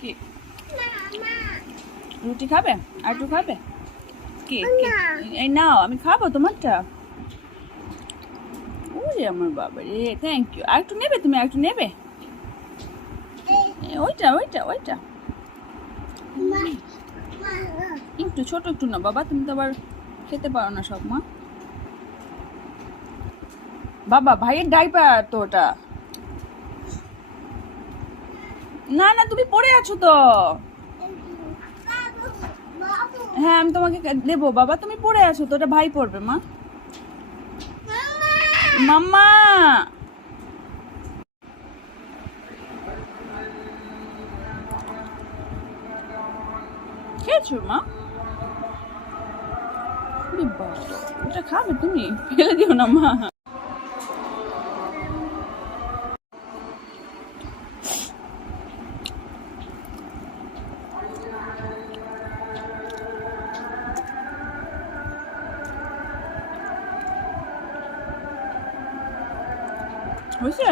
কি রুটি খাবে? আর একটু খাবে? কি কি? এই নাও, আমি খাবো তোমারটা। ওরে আমার বাবা রে, থ্যাংক ইউ। আর একটু নেবে তুমি? আর একটু নেবে? ওইটা ওইটা ওইটা একটু ছোট একটু না বাবা, তুমি তো আবার খেতে পারো না সব। মা বাবা, ভাইয়ের ডাইপার তো ওটা। না না, তুমি পড়ে আছো তো। হ্যাঁ, আমি তোমাকে দেবো বাবা, তুমি পড়ে আছো তো, ওটা ভাই পড়বে। মা মাম্মা খেয়েছো মা? ওটা খাবে তুমি? ফেলে দিও না মা। হয়েছে?